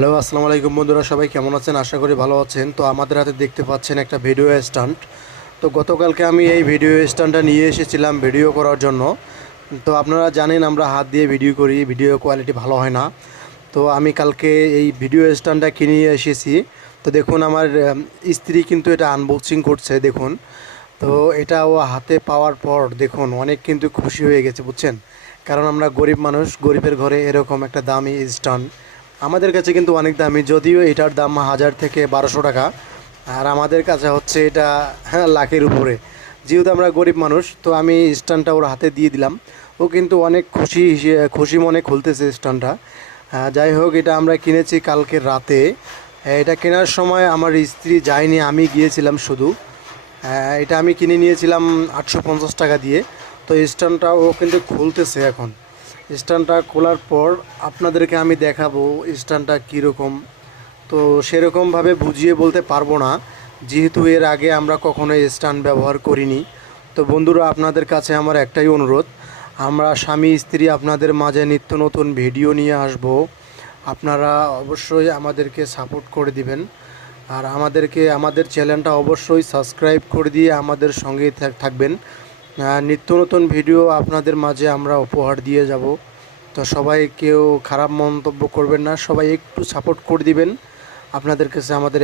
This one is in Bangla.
হ্যালো, আসসালামু আলাইকুম বন্ধুরা, সবাই কেমন আছেন? আশা করি ভালো আছেন। তো আমাদের হাতে দেখতে পাচ্ছেন একটা ভিডিও স্ট্যান্ড। তো গতকালকে আমি এই ভিডিও স্ট্যান্ডটা নিয়ে এসেছিলাম ভিডিও করার জন্য। তো আপনারা জানেন আমরা হাত দিয়ে ভিডিও করি, ভিডিও কোয়ালিটি ভালো হয় না। তো আমি কালকে এই ভিডিও স্ট্যান্ডটা কিনে নিয়ে এসেছি। তো দেখুন আমার স্ত্রী কিন্তু এটা আনবক্সিং করছে দেখুন। তো এটা ও হাতে পাওয়ার পর দেখুন অনেক কিন্তু খুশি হয়ে গেছে, বুঝছেন? কারণ আমরা গরিব মানুষ, গরিবের ঘরে এরকম একটা দামি স্ট্যান্ড আমাদের কাছে কিন্তু অনেক দামি, যদিও এটার দাম 1000 থেকে 1200 টাকা। আর আমাদের কাছে হচ্ছে এটা লাখের উপরে। যেহেতু আমরা গরিব মানুষ, তো আমি স্ট্যান্ডটা ওর হাতে দিয়ে দিলাম। ও কিন্তু অনেক খুশি মনে খুলতেছে স্ট্যান্ডটা। যাই হোক, এটা আমরা কিনেছি কালকে রাতে। এটা কেনার সময় আমার স্ত্রী যায়নি, আমি গিয়েছিলাম শুধু। এটা আমি কিনে নিয়েছিলাম 850 টাকা দিয়ে। তো স্ট্যান্ডটা ও কিন্তু খুলতেছে এখন। স্ট্যান্ডটা খোলার পর আপনাদেরকে আমি দেখাবো স্ট্যান্ডটা কীরকম। তো সেরকমভাবে বুঝিয়ে বলতে পারবো না, যেহেতু এর আগে আমরা কখনো স্ট্যান্ড ব্যবহার করিনি। তো বন্ধুরা, আপনাদের কাছে আমার একটাই অনুরোধ, আমরা স্বামী স্ত্রী আপনাদের মাঝে নিত্য নতুন ভিডিও নিয়ে আসব। আপনারা অবশ্যই আমাদেরকে সাপোর্ট করে দিবেন। আর আমাদের চ্যানেলটা অবশ্যই সাবস্ক্রাইব করে দিয়ে আমাদের সঙ্গেই থাকবেন। নিত্য নতুন ভিডিও আপনাদের মাঝে আমরা উপহার দিয়ে যাব। তো সবাই কেউ খারাপ মন্তব্য করবেন না, সবাই একটু সাপোর্ট করে দিবেন। আপনাদের কাছে আমাদের